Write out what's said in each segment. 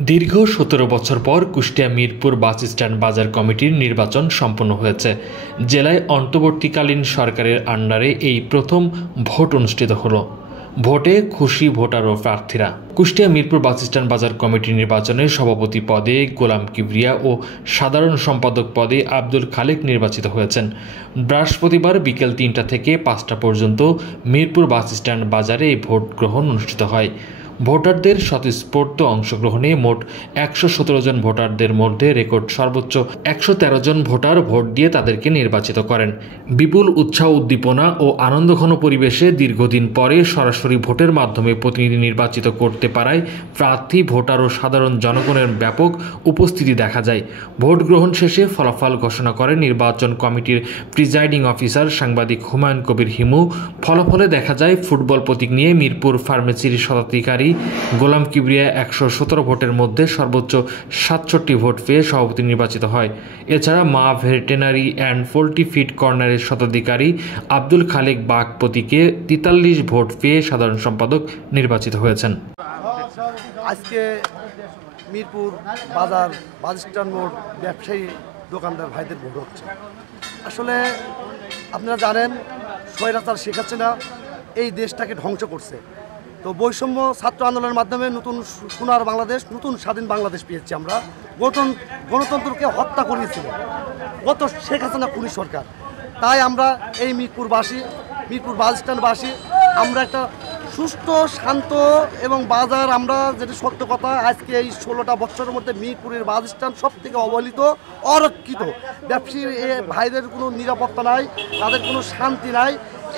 দীর্ঘ ১৭ বছর পর কুষ্টিয়া মিরপুর বাস স্ট্যান্ড বাজার কমিটির নির্বাচন সম্পন্ন হয়েছে। জেলায় অন্তর্বর্তীকালীন সরকারের আন্ডারে এই প্রথম ভোট অনুষ্ঠিত হলো। ভোটে খুশি ভোটার ও প্রার্থীরা। কুষ্টিয়া মিরপুর বাস স্ট্যান্ড বাজার কমিটির নির্বাচনে সভাপতি পদে গোলাম কিবরিয়া ও সাধারণ সম্পাদক পদে আব্দুল খালেক নির্বাচিত হয়েছেন। বৃহস্পতিবার বিকেল ৩টা থেকে ৫টা পর্যন্ত মিরপুর বাস স্ট্যান্ড বাজারে এই ভোট গ্রহণ অনুষ্ঠিত হয়। ভোটারদের স্বতঃস্ফূর্ত অংশগ্রহণে মোট ১১৭ জন ভোটারদের মধ্যে রেকর্ড সর্বোচ্চ ১১৩ জন ভোটার ভোট দিয়ে তাদেরকে নির্বাচিত করেন। বিপুল উৎসাহ উদ্দীপনা ও আনন্দঘন পরিবেশে দীর্ঘদিন পরে সরাসরি ভোটের মাধ্যমে প্রতিনিধি নির্বাচিত করতে পারায় প্রার্থী, ভোটার ও সাধারণ জনগণের ব্যাপক উপস্থিতি দেখা যায়। ভোট গ্রহণ শেষে ফলাফল ঘোষণা করেন নির্বাচন কমিটির প্রিজাইডিং অফিসার সাংবাদিক হুমায়ুন কবির হিমু। ফলাফলে দেখা যায় ফুটবল প্রতীক নিয়ে মিরপুর ফার্মেসির স্বত্বাধিকারী গোলাম কিবরিয়া ১১৭ ভোটের মধ্যে সর্বোচ্চ ৬৭ ভোট পেয়ে সভাপতি নির্বাচিত হয়। এছাড়া মা ভেটেরিনারি অ্যান্ড পোল্ট্রি ফিড কর্নারের স্বত্বাধিকারী আব্দুল খালেক বাঘ প্রতীকে ৪৩ ভোট পেয়ে সাধারণ সম্পাদক নির্বাচিত হয়েছেন। আজকে মিরপুর বাজার বাস স্ট্যান্ড মোড় ব্যবসায়ী দোকানদার ভাইদের ভোট হচ্ছে। আসলে আপনারা জানেন স্বৈরাচার শেখ হাসিনা এই দেশটাকে ধ্বংস করছে। তো বৈষম্য ছাত্র আন্দোলনের মাধ্যমে নতুন সোনার বাংলাদেশ, নতুন স্বাধীন বাংলাদেশ পেয়েছি আমরা। গণতন্ত্রকে হত্যা করিয়েছিল গত শেখ হাসিনা খুনি সরকার। তাই আমরা এই মিরপুর বাস স্ট্যান্ডবাসী আমরা একটা সুষ্ঠু, শান্ত এবং বাজার, আমরা যেটা সত্য কথা, আজকে এই 16টা বছরের মধ্যে মিরপুরের বাস স্ট্যান্ড সব থেকে অবহেলিত, অরক্ষিত। ব্যবসায়ী ভাইদের কোনো নিরাপত্তা নাই, তাদের কোনো শান্তি নাই।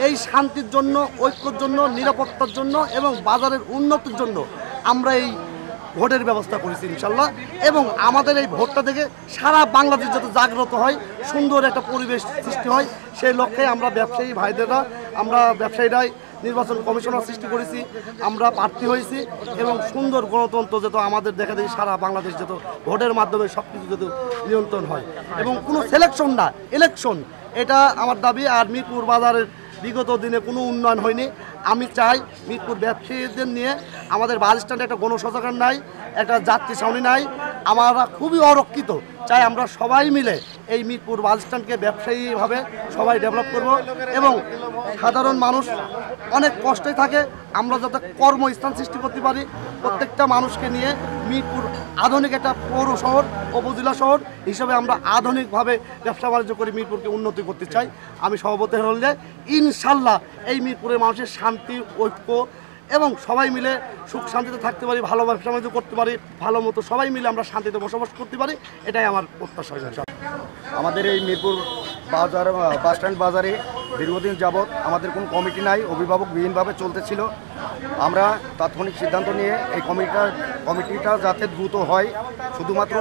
এই শান্তির জন্য, ঐক্যর জন্য, নিরাপত্তার জন্য এবং বাজারের উন্নতির জন্য আমরা এই ভোটের ব্যবস্থা করেছি ইনশাল্লাহ। এবং আমাদের এই ভোটটা থেকে সারা বাংলাদেশ যাতে জাগ্রত হয়, সুন্দর একটা পরিবেশ সৃষ্টি হয়, সেই লক্ষ্যে আমরা ব্যবসায়ীরাই নির্বাচন কমিশনার সৃষ্টি করেছি, আমরা প্রার্থী হয়েছি এবং সুন্দর গণতন্ত্র যত আমাদের দেখা দেখি সারা বাংলাদেশ যত ভোটের মাধ্যমে সব কিছু যত নিয়ন্ত্রণ হয় এবং কোনো সিলেকশন না, ইলেকশন, এটা আমার দাবি। আর মিরপুর বাজারের বিগত দিনে কোনো উন্নয়ন হয়নি। আমি চাই মিরপুর ব্যবসায়ীদের নিয়ে আমাদের বাস স্ট্যান্ডে একটা গণশৌচাগার নাই, একটা যাত্রী ছাউনি নাই, আমরা খুবই অরক্ষিত। চাই আমরা সবাই মিলে এই মিরপুর বাস স্ট্যান্ডকে ব্যবসায়ীভাবে সবাই ডেভেলপ করব এবং সাধারণ মানুষ অনেক কষ্টে থাকে, আমরা যাতে কর্মস্থান সৃষ্টি করতে পারি। প্রত্যেকটা মানুষকে নিয়ে মিরপুর আধুনিক একটা পৌর শহর, উপজেলা শহর হিসেবে আমরা আধুনিকভাবে ব্যবসা বাণিজ্য করে মিরপুরকে উন্নতি করতে চাই। আমি সভাপতি হলে ইনশাল্লাহ এই মিরপুরের মানুষের শান্তি, ঐক্য এবং সবাই মিলে সুখ শান্তিতে থাকতে পারি, ভালো ব্যবসা বাণিজ্য করতে পারি, ভালো মতো সবাই মিলে আমরা শান্তিতে বসবাস করতে পারি, এটাই আমার প্রত্যাশা। আমাদের এই মিরপুর বাস স্ট্যান্ড বাজারে দীর্ঘদিন যাবৎ আমাদের কোনো কমিটি নাই, অভিভাবকবিহীনভাবে চলতেছিল। আমরা তাৎক্ষণিক সিদ্ধান্ত নিয়ে এই কমিটিটা যাতে দ্রুত হয়, শুধুমাত্র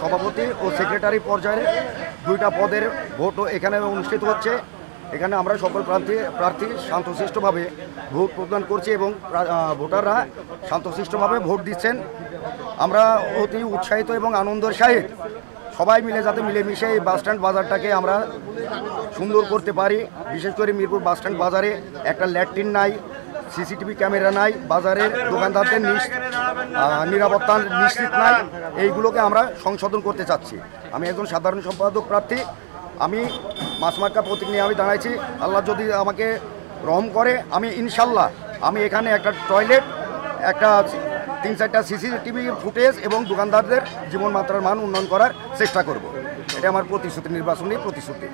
সভাপতি ও সেক্রেটারি পর্যায়ে 2টা পদের ভোটও এখানে অনুষ্ঠিত হচ্ছে। এখানে আমরা সকল প্রার্থী শান্তশিষ্টভাবে ভোট প্রদান করছি এবং ভোটাররা শান্তশিষ্টভাবে ভোট দিচ্ছেন। আমরা অতি উৎসাহিত এবং আনন্দের সহিত সবাই মিলে যাতে মিলেমিশে এই বাস স্ট্যান্ড বাজারটাকে আমরা সুন্দর করতে পারি। বিশেষ করে মিরপুর বাস স্ট্যান্ড বাজারে একটা ল্যাট্রিন নাই, সিসিটিভি ক্যামেরা নাই, বাজারের দোকানদারদের নিরাপত্তা নিশ্চিত নাই, এইগুলোকে আমরা সংশোধন করতে চাচ্ছি। আমি একজন সাধারণ সম্পাদক প্রার্থী, আমি মাসমার্কা প্রতীক নিয়ে আমি দাঁড়াইছি। আল্লাহ যদি আমাকে রহম করে আমি ইনশাল্লাহ এখানে একটা টয়লেট, একটা 3-4টা সিসিটিভি ফুটেজ এবং দোকানদারদের জীবনমাত্রার মান উন্নয়ন করার চেষ্টা করব। এটা আমার প্রতিশ্রুতি, নির্বাচনী প্রতিশ্রুতি।